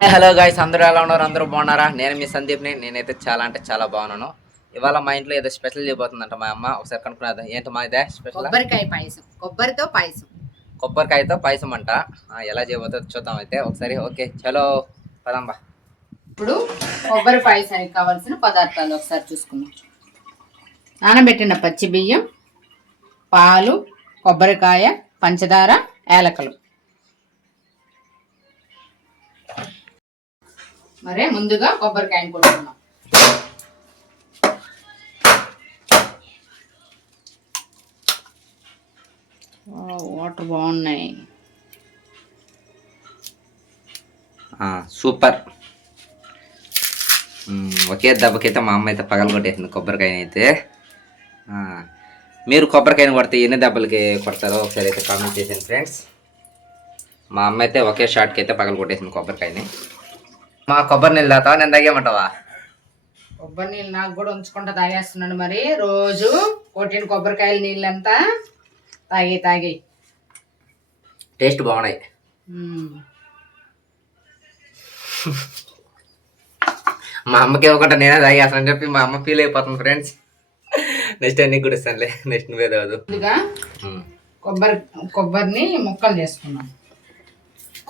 Hello guys, అందరూ ఎలా ఉన్నారు? అందరూ బాగున్నారా? నేను మీ సందీప్ని. నేనైతే చాలా అంటే చాలా బాగున్నాను. ఇవాళ మా ఇంట్లో ఏదో స్పెషల్ చేయబోతుందంట మా అమ్మ. ఒకసారి కనుక్కున్నది. ఏంటి మా ఇదే స్పెషల్? కొబ్బరికాయ పాయసం. కొబ్బరికాయతో పాయసం అంట. ఎలా చేయబోతుందో చూద్దాం అయితే ఒకసారి. ఓకే, చలో పదంబా. ఇప్పుడు కొబ్బరి పాయసానికి కావాల్సిన పదార్థాలు ఒకసారి చూసుకుందాం. నానబెట్టిన పచ్చి బియ్యం, పాలు, కొబ్బరికాయ, పంచదార, ఏలకలు. మరే ముందుగా కొబ్బరికాయని కొట్టుకున్నాం. వాటర్ బాగున్నాయి. సూపర్. ఒకే దెబ్బకైతే మా అమ్మ అయితే పగలు కొట్టేసింది కొబ్బరికాయని అయితే. మీరు కొబ్బరికాయని కొడితే ఎన్ని దెబ్బలకి కొడతారో ఒకసారి అయితే కామెంట్ చేసాను ఫ్రెండ్స్. మా అమ్మ అయితే ఒకే షాట్కి అయితే పగలు కొట్టేసింది కొబ్బరికాయని. మా కొబ్బరి నీళ్ళు తాతావా? నేను తాగేమంటావా? కొబ్బరి నీళ్ళు నాకు కూడా ఉంచుకుంటా తాగేస్తున్నాను. మరి రోజు కొట్టిన కొబ్బరికాయల నీళ్ళంతా తాగి టేస్ట్ బాగున్నాయి. మా అమ్మకి ఇవ్వకుండా నేనే తాగేస్తానని చెప్పి మా అమ్మ ఫీల్ అయిపోతుంది ఫ్రెండ్స్. నెక్స్ట్ అన్ని కూడా ఇస్తానులే. నెక్స్ట్ నువ్వే తాగదు. కొబ్బరిని ముక్కలు చేసుకున్నాం.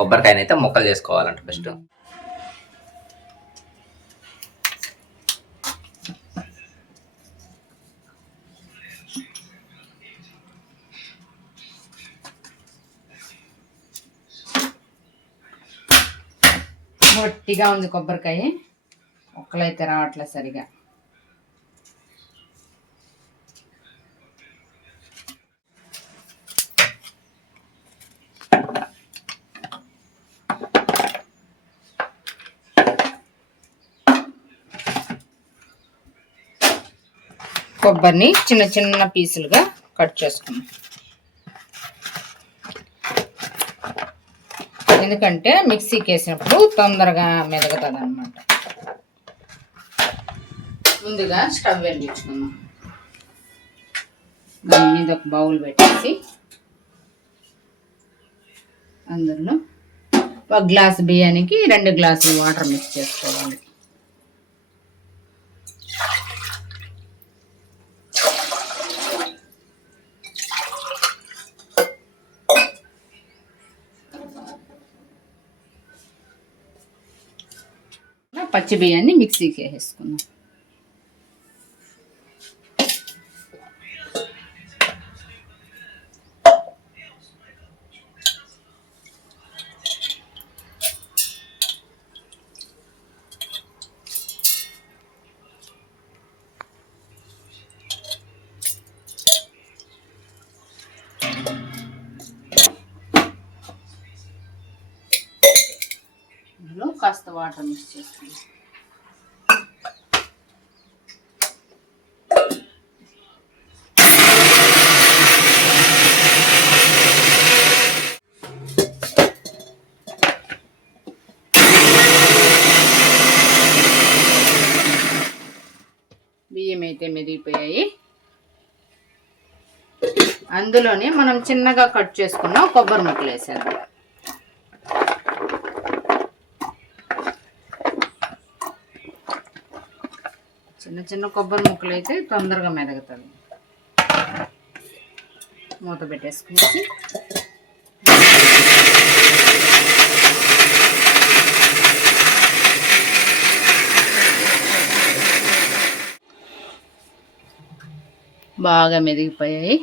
కొబ్బరికాయని అయితే ముక్కలు చేసుకోవాలంట ఫస్ట్. గట్టిగా ఉంది కొబ్బరికాయ, ముక్కలైతే రావట్లేదు సరిగా. కొబ్బరిని చిన్న చిన్న పీసులుగా కట్ చేసుకున్నాం. ఎందుకంటే మిక్సీకి వేసినప్పుడు తొందరగా మెదగుతుంది అన్నమాట. ముందుగా స్టవ్ వెలిగించుకుందాం. దాని మీద ఒక బౌల్ పెట్టేసి అందులో 1 గ్లాసు బియ్యానికి 2 గ్లాసులు వాటర్ మిక్స్ చేసుకోవాలి. పచ్చి బియ్యాన్ని మిక్సీకి వేసుకుందాం. ఇందులో కాస్త వాటర్ మిక్స్ చేసుకుందాం. బియ్యం అయితే మెదిగిపోయాయి. అందులోనే మనం చిన్నగా కట్ చేసుకున్న కొబ్బరి ముక్కలు వేసేద్దాం. చిన్న చిన్న కొబ్బరి ముక్కలు అయితే తొందరగా మెదగుతుంది. మూత పెట్టేసుకునేసి బాగా మెదిగిపోయాయి.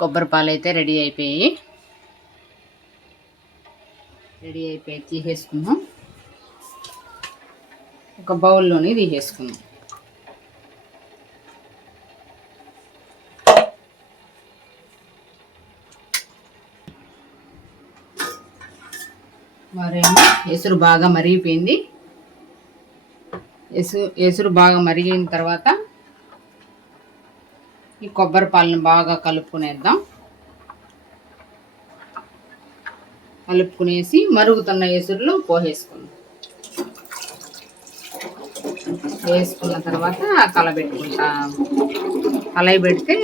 కొబ్బరి పాలు అయితే రెడీ అయిపోయి తీసేసుకున్నాం. ఒక బౌల్లోని తీసేసుకున్నాం. మరేమో ఎసురు బాగా మరిగిపోయింది. ఎసురు బాగా మరిగిన తర్వాత ఈ కొబ్బరి పాలను బాగా కలుపుకునేద్దాం. కలుపుకునేసి మరుగుతున్న ఎసురులో పోసేసుకుందాం. వేసుకున్న తర్వాత కలబెట్టుకుంటాం. కలబెడితే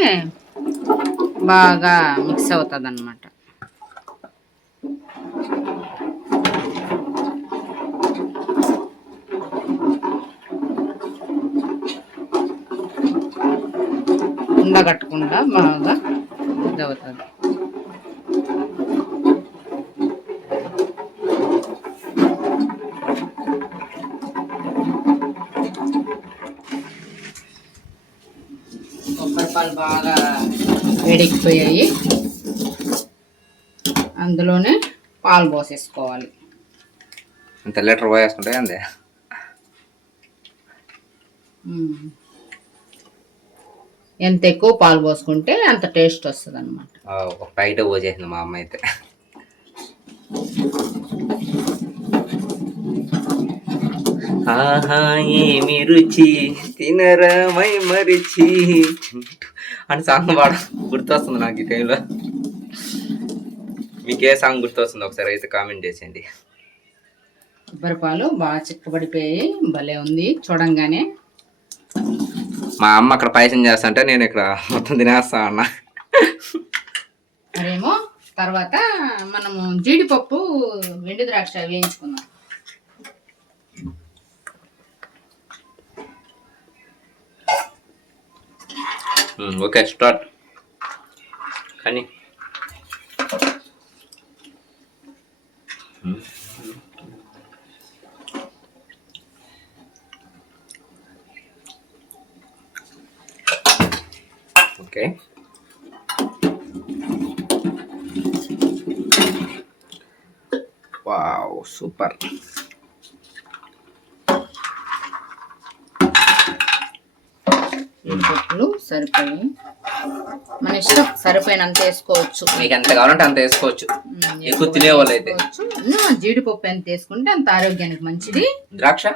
బాగా మిక్స్ అవుతుంది అన్నమాట. ఉండగట్టకుండా బాగా ఇదవుతుంది. కొబ్బరి పాలు బాగా వేడెక్కిపోయాయి. అందులోనే పాలు పోసేసుకోవాలి. అంత లీటర్ పోయేసుకుంటే అంతే. ఎంత ఎక్కువ పాలు పోసుకుంటే అంత టేస్ట్ వస్తుంది అనమాట. ఒక ప్యాకెట్ పోసేసింది మా అమ్మ అయితే. ఆహా ఏమి రుచి తినరా మై మరిచి అని సాంగ్ పాడ గుర్తొస్తుంది నాకు ఈ టైంలో. మీకు ఏ సాంగ్ గుర్తొస్తుంది ఒకసారి అయితే కామెంట్ చేసేయండి. కొబ్బరి పాలు బాగా చిక్కబడిపోయి భలే ఉంది చూడంగానే. మా అమ్మ అక్కడ పాయసం చేస్తా నేను ఇక్కడ మొత్తం తినేస్తా అన్న. మరేమో తర్వాత మనము జీడిపప్పు ఎండు ద్రాక్ష వేయించుకుందాం. Okay start. కానీ ఓకే వావ్ సూపర్. జీడిపప్పులు సరిపోయి మన ఇష్టం, సరిపోయినంత వేసుకోవచ్చు. మీకు ఎంత కావాలంటే అంత వేసుకోవచ్చు. ఎక్కువ తినేవాళ్ళు అయితే జీడిపప్పు ఎంత వేసుకుంటే అంత ఆరోగ్యానికి మంచిది. ద్రాక్ష,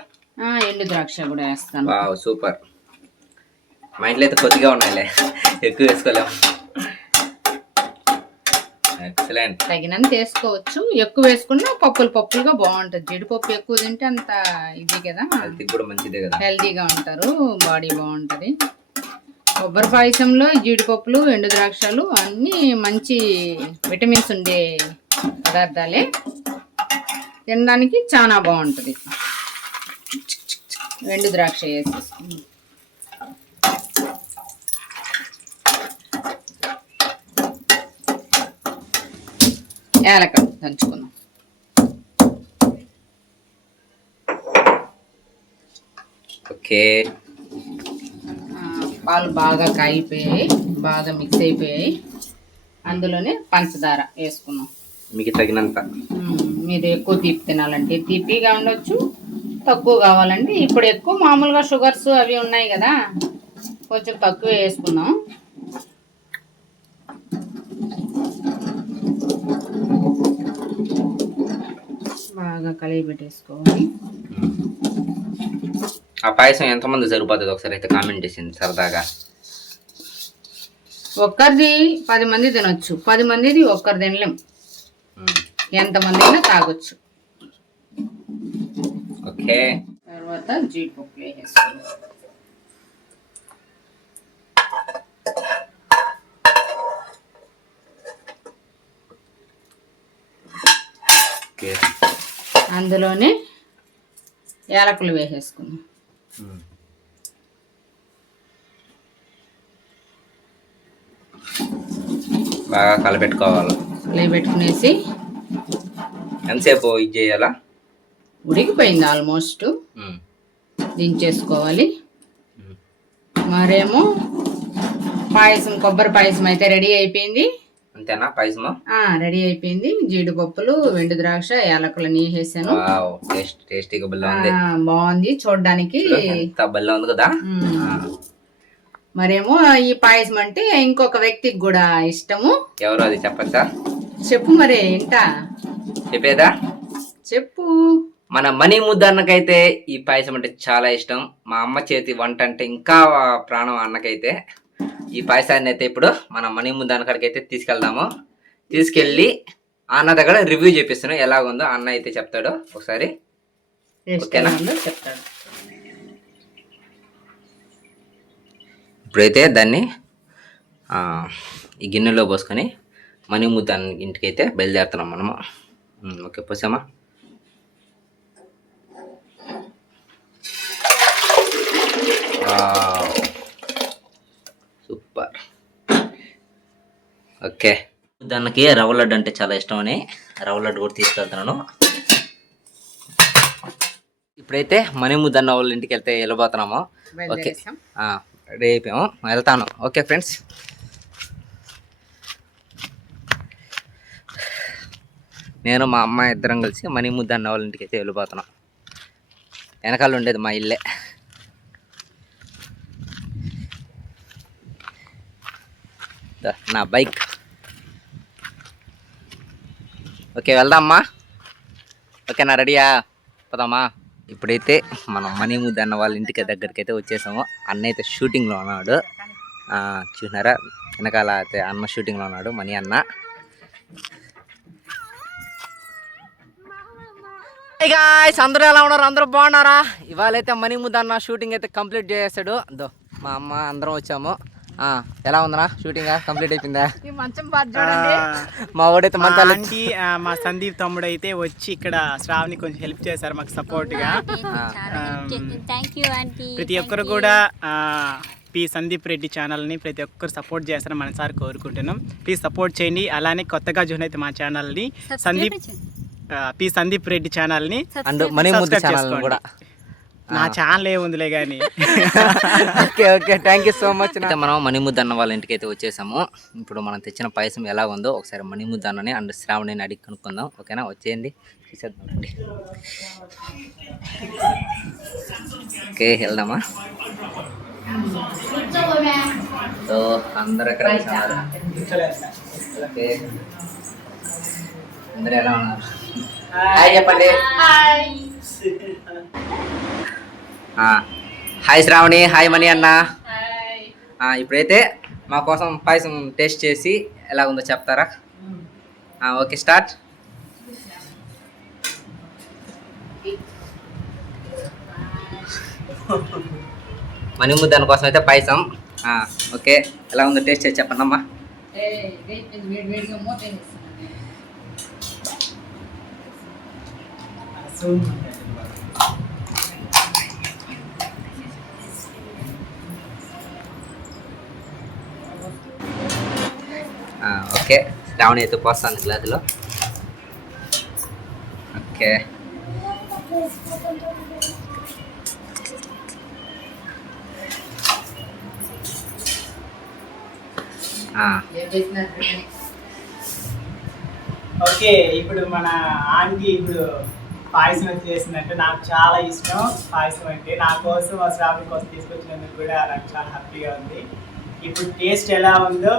ఎండు ద్రాక్ష కూడా వేస్తాను. Wow super. మా ఇంట్లో అయితే కొద్దిగా ఉన్నాయిలే, ఎక్కువ వేసుకోలేము. ఎక్సలెంట్. తగినంత వేసుకోవచ్చు. ఎక్కువ వేసుకున్నా పప్పులుగా బాగుంటది. జీడిపప్పు ఎక్కువ తింటే అంత ఇది కదా, హెల్త్ కూడా మంచిదే కదా, హెల్తీగా ఉంటారు, బాడీ బాగుంటది. కొబ్బరి పాయసంలో జీడిపప్పులు ఎండు ద్రాక్షలు అన్నీ మంచి విటమిన్స్ ఉండే పదార్థాలే. తినడానికి చాలా బాగుంటది. ఎండు ద్రాక్ష వేసేసుకుందాం. యాలకులు దంచుకుందాం. ఓకే. పాలు బాగా కాగిపోయాయి, బాగా మిక్స్ అయిపోయాయి. అందులోనే పంచదార వేసుకున్నాం మీకు తగినంత. మీరు ఎక్కువ తీపి తినాలంటే తీపిగా ఉండొచ్చు, తక్కువ కావాలంటే ఇప్పుడు ఎక్కువ మామూలుగా షుగర్స్ అవి ఉన్నాయి కదా, కొంచెం తక్కువ వేసుకున్నాం. బాగా కలిగి పెట్టేసుకోవాలి. ఆ పాయసం ఎంతమంది సరిపోతుంది ఒకసారి అయితే కామెంట్ చేసింది సరదాగా. ఒక్కరిది 10 మంది తినొచ్చు, 10 మందిది ఒక్కరు తినలేం. ఎంతమంది అయినా తాగొచ్చు. ఓకే. తర్వాత జీడిపప్పు వేసేసుకోవాలి. అందులోనే యాలకులు వేసేసుకున్నాం. బాగా కలపెట్టుకోవాలి. కలిపెట్టుకునేసి ఎంతసేపు ఇది చేయాలా? ఉడికిపోయింది ఆల్మోస్ట్, దించేసుకోవాలి. మరేమో పాయసం, కొబ్బరి పాయసం అయితే రెడీ అయిపోయింది. అంతేనా పాయసము? రెడీ అయిపోయింది. జీడిపప్పులు, ఎండు ద్రాక్ష, యాలకులు నీ వేసాను. టేస్టీగా బాగుంది చూడడానికి, ఉంది కదా. మరేమో ఈ పాయసం అంటే ఇంకొక వ్యక్తికి కూడా ఇష్టము. ఎవరు అది చెప్పచ్చా? చెప్పు మరి, ఇంట చెప్పేదా? చెప్పు. మన మనీ ముద్ద అన్నకైతే ఈ పాయసం అంటే చాలా ఇష్టం. మా అమ్మ చేతి వంట అంటే ఇంకా ప్రాణం అన్నకైతే. ఈ పాయసాన్ని అయితే ఇప్పుడు మన మనీ ముద్ద అన్నకాడికి అయితే తీసుకెళ్దాము. తీసుకెళ్ళి అన్న దగ్గర రివ్యూ చేపిస్తున్నాం, ఎలాగుందో అన్న అయితే చెప్తాడు ఒకసారి. ఓకేనా? చెప్తాడు. ఇప్పుడైతే దాన్ని ఈ గిన్నెలో పోసుకొని మనీ ముద్ద ఇంటికి అయితే బయలుదేరుతున్నాం మనము. ఓకే, పోసామా? సూపర్. ఓకే, దానికి రవ్వ లడ్డు అంటే చాలా ఇష్టం అని రవ్వ లడ్డు కూడా తీసుకెళ్తున్నాను. ఇప్పుడైతే మనీ ముద్దన్న వాళ్ళ ఇంటికి వెళ్తే వెళ్ళిపోతున్నాము. ఓకే, రెడీ అయిపోయాము, వెళ్తాను. ఓకే ఫ్రెండ్స్, నేను మా అమ్మ ఇద్దరం కలిసి మనీ ముద్దన్న వాళ్ళ ఇంటికి అయితే వెళ్ళిపోతున్నాం. వెనకాల ఉండేది మా ఇల్లే. నా బైక్. ఓకే, వెళ్దామ్మా. ఓకేనా, రెడీయా? పోదామా? ఇప్పుడైతే మనం మనీ ముద్దన్న వాళ్ళ ఇంటికి దగ్గరికి అయితే వచ్చేసాము. అన్న అయితే షూటింగ్లో ఉన్నాడు, చూసినారా? వెనకాల అయితే అన్న షూటింగ్లో ఉన్నాడు, మనీ అన్న. గాయ్స్, అందరూ ఎలా ఉన్నారు? అందరూ బాగున్నారా? ఇవాళ అయితే మనీ ముద్దన్న షూటింగ్ అయితే కంప్లీట్ చేసాడు. మా అమ్మ అందరం వచ్చాము. ఎలా ఉందరా షూటింగ్? కంప్లీట్ అయిపోయిందా? మా వాడైతే మా సందీప్ తమ్ముడు అయితే వచ్చి ఇక్కడ శ్రావణి కొంచెం హెల్ప్ చేశారు మాకు సపోర్ట్ గా. ప్రతి ఒక్కరు కూడా పి సందీప్ రెడ్డి ఛానల్ ని ప్రతి ఒక్కరు సపోర్ట్ చేస్తారని మనసారి కోరుకుంటున్నాం. ప్లీజ్ సపోర్ట్ చేయండి. అలానే కొత్తగా జాయిన్ అయితే మా ఛానల్ ని పి సందీప్ రెడ్డి ఛానల్ ని కూడా. నా ఛానల్ ఏముందిలే కానీ. Okay okay, thank you so much. అయితే మనం మనీ ముద్దన్న వాళ్ళ ఇంటికి అయితే వచ్చేసాము. ఇప్పుడు మనం తెచ్చిన పాయసం ఎలా ఉందో ఒకసారి మనీ ముద్దన్నని అండ్ శ్రావణిని అడిగి కనుక్కుందాం. ఓకేనా, వచ్చేయండి, చూసేద్దాం రండి. ఓకే, వెళ్దామా? సో అందరు ఎక్కడ వచ్చారు? ఓకే, అందరు ఎలా ఉన్నారు? హాయ్ చెప్పండి. హాయ్ శ్రావణి, హాయ్ మణి అన్న. ఇప్పుడైతే మా కోసం పాయసం టేస్ట్ చేసి ఎలా ఉందో చెప్తారా? Okay, start. మణి ముద్దన్న కోసం అయితే పాయసం. ఓకే, ఎలా ఉందో టేస్ట్ చేసి చెప్పండి అమ్మా. ఓకే, శ్రావణి అయితే పోస్తాను గ్లాసులో. ఓకే, ఓకే, ఇప్పుడు మన ఆంటీ ఇప్పుడు పాయసం చేసిందంటే నాకు చాలా ఇష్టం. పాయసం అంటే నా కోసం ఆ శ్రావణి కోసం తీసుకొచ్చినందుకు కూడా నాకు చాలా హ్యాపీగా ఉంది. ఇప్పుడు టేస్ట్ ఎలా ఉందో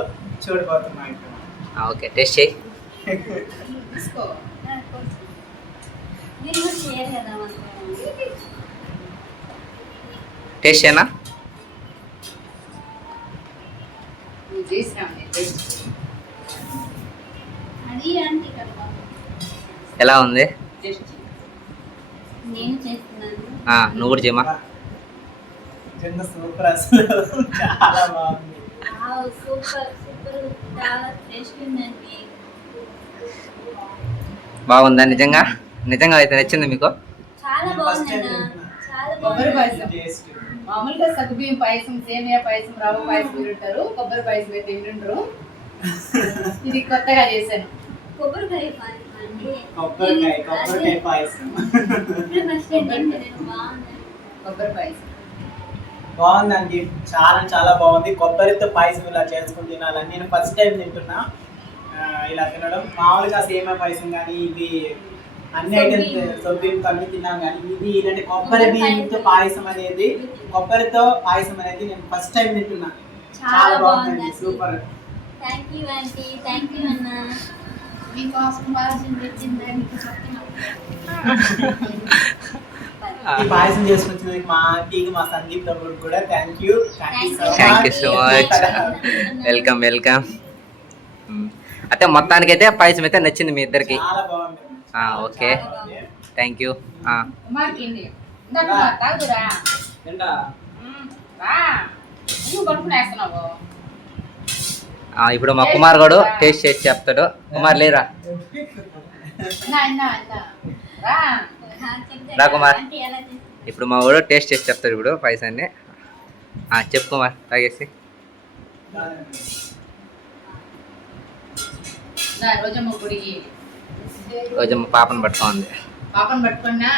చూడబోతున్నాం. ఓకే, టేస్ట్ చేయి. టేస్ట్ చేయనా? ఎలా ఉంది? నువ్వు కూడా చేయమా. సూపర్, అసలు చాలా బాగుంది. బాగుందా? నిజంగా నిజంగా అయితే నచ్చింది మీకు? కొబ్బరి పాయసం, మామూలుగా సగ్గుబియ్యం పాయసం, సేమియా పాయసం, రవ్వ పాయసం తింటారు, కొబ్బరి పాయసం అయితే తింటారు. ఇది కొత్తగా చేశాను. కొబ్బరికాయ పాయసం కొబ్బరి పాయసం బాగుందండి, చాలా చాలా బాగుంది. కొబ్బరితో పాయసం ఇలా చేసుకుని తినాలని నేను ఫస్ట్ టైం తింటున్నా. ఇలా తినడం మామూలుగా సేమియా పాయసం కానీ ఇవి అన్ని ఐటమ్స్ సొబ్బింతో అన్ని తిన్నాం, కానీ ఇది ఏంటంటే కొబ్బరి బియ్యంతో పాయసం అనేది, కొబ్బరితో పాయసం అనేది నేను ఫస్ట్ టైం తింటున్నా. చాలా బాగుందండి, సూపర్. ఈ పాయసం చేసుకొచ్చినందుకు మా ఆంటీకి, మా సందీప్ తమ్ముడు కూడా thank you so much. Welcome welcome. అయితే మొత్తానికి అయితే పాయసం అయితే నచ్చింది మీ ఇద్దరికి? చాలా బాగుంది. Okay, thank you. ఇప్పుడు మా కుమార్ గడు టేస్ట్ చేసి చెప్తాడు. కుమార్ లేరా? రా కుమార్, ఇప్పుడు మా వాడు టేస్ట్ చేసి చెప్తాడు ఇప్పుడు పాయసాన్ని. చెప్పు కుమార్, తాగేసి. రోజమ్మ గుడికి రోజమ్మ పాపను పట్టుకోండి. పాపను పట్టుకున్నా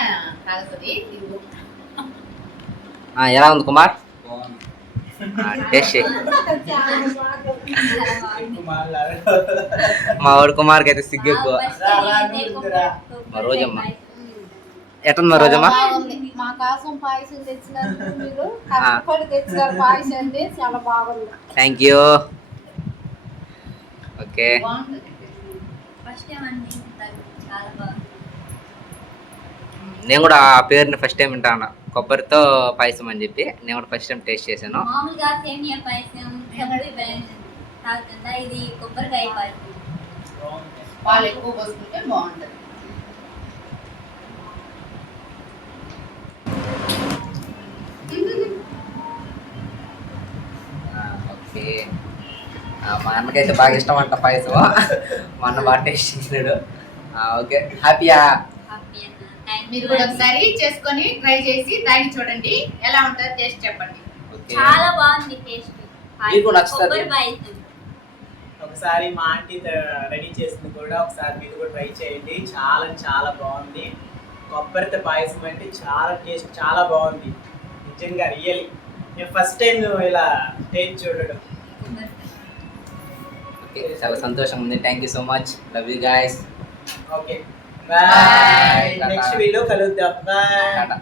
తాగుతుంది. ఎలా ఉంది కుమార్? టేస్ట్ చేయి. మా వాడు కుమార్కి అయితే సిగ్గు ఎక్కువ. మా రోజమ్మ ఎట్టుంది మా రోజమ్మ? మా కోసం పాయసం తెచ్చినారు, మీరు కష్టపడి తెచ్చినారు పాయసం, చాలా బాగుంది. Thank you. ఓకే నేను కూడా ఆ పేరుని ఫస్ట్ టైం వింటాను, కొబ్బరితో పాయసం అని చెప్పి. నేను కూడా ఫస్ట్ టైం టేస్ట్ చేశాను. మామూలుగా సేమియా పాయసం తాగుతుందా, ఇది కొబ్బరికాయ పాయసం. పాలు ఎక్కువ పోసుకుంటే బాగుంటుంది. ఓకే మా అన్నకైతే బాగా ఇష్టం అంట పాయసం. మా అన్న బాగా టేస్ట్ చేసినాడు. ఓకే హ్యాపీయా? మీరు కూడా ఒకసారి చేసుకొని ట్రై చేసి తాగి చూడండి, ఎలా ఉంటుందో టేస్ట్ చెప్పండి. చాలా బాగుంది టేస్ట్. మీకు నచ్చుతుంది? కొబ్బరి పాయసం ఒకసారి మా ఆంటీ రెడీ చేసింది కూడా ఒకసారి మీరు కూడా ట్రై చేయండి. చాలా చాలా బాగుంది. కొబ్బరితో పాయసం అంటే చాలా టేస్ట్ చాలా బాగుంది నిజంగా, రియల్లీ. నేను ఫస్ట్ టైం ఇలా టేస్ట్ చూడడం. ఓకే చాలా సంతోషం ఉంది. Thank you so much. Love you guys. Okay bye. Next video కలుద్దాం. బాయ్. టాటా.